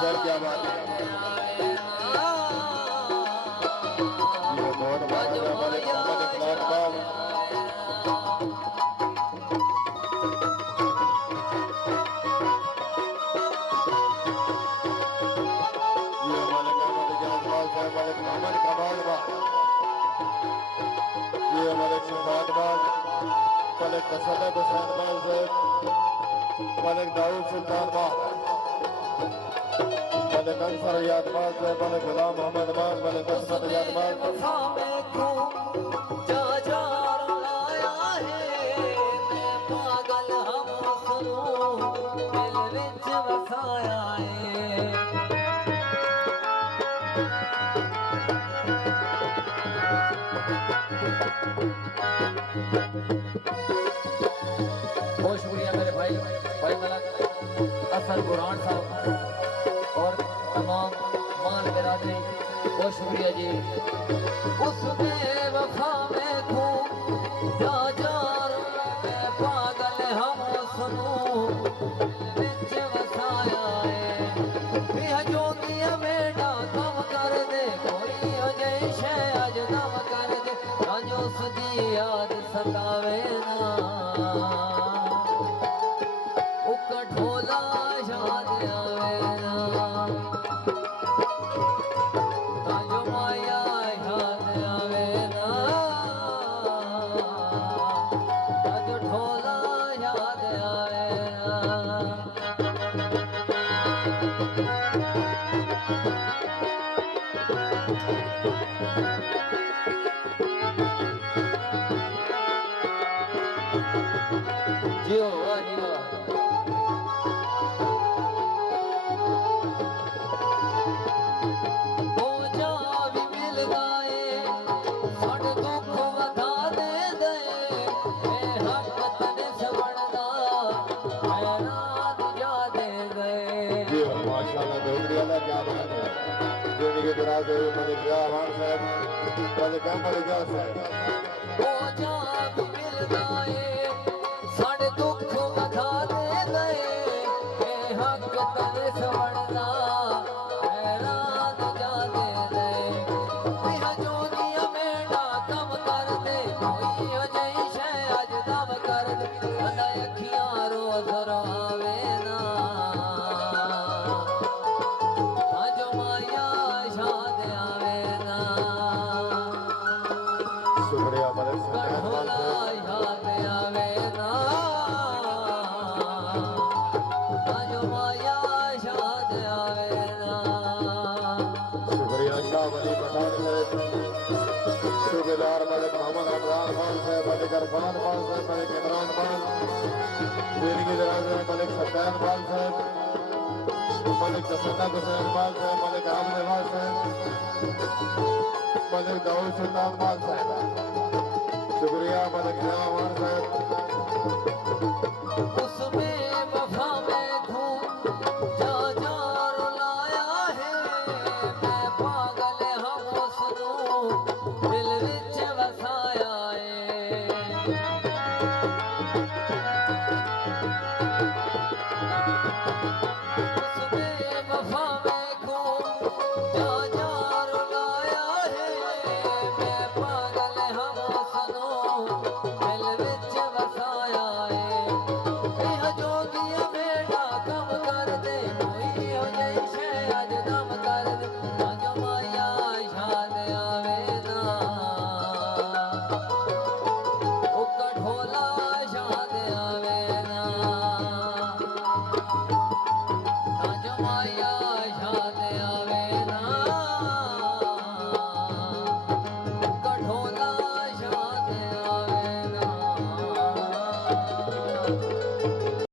Sir क्या बात है, ये बहुत बड़ा मोहम्मद इकरार बाब ये मलिक अहमद इजाज़ साहब, मलिक मोहम्मद कमाल बाब, ये मलिक सिफात बाब, मलिक तसल्लुत हुसैन बाब साहब, मलिक दाऊद सुल्तान बाब, मलिक अंसर यादबाज साहब, मलिक गुलाम मोहम्मद बाग, मलिक असमत यादबाज बहुत शुक्रिया मेरे भाई भाई मलक असद बुरहान साहब और तमाम मान बिरादरी, बहुत शुक्रिया जी। उसने वफा में खूं जा जार में पागल हम सुनू बिच वसाया है जोगिया मेरा कम कर दे कोई अजय शय अज दम कर दे जो उसकी याद सतावे ना उका ढोला याद आवे ना ताजो माया याद आवे ना ताजो ढोला याद आवे ना। जियो वाह जियो जिंदगी दराज है मलिक जवान साहब, मलिक अहमद इजाज़ साहब, साढ़े दुख वधा दे गए हक तने सवड़दा हैरान जा दे गए जोगिया मेरा कम कर दे कोई अजय शय अज दम कर दे अखियां रोज रावे ना जो माया याद आवे ना शुक्रिया मलिक ढोला याद आवे ना जो माया याद आवे ना। शुक्रिया शाह वली पठान साहब, सूबेदार मलिक मोहम्मद रमजान खान साहब, मलिक अरफान खान साहब, मलिक इमरान खान, जिंदगी दराज है मलिक सत्तान खान साहब, मलिक तसल्लुत हुसैन खान साहब, मलिक आमद खान साहब, मलिक दाऊद सुल्तान खान साहब, शुक्रिया मलिक जवान साहब। उसमें वफा में घूम जा जा रुलाया है मैं पागल हम सुनू दिल विच वसाया है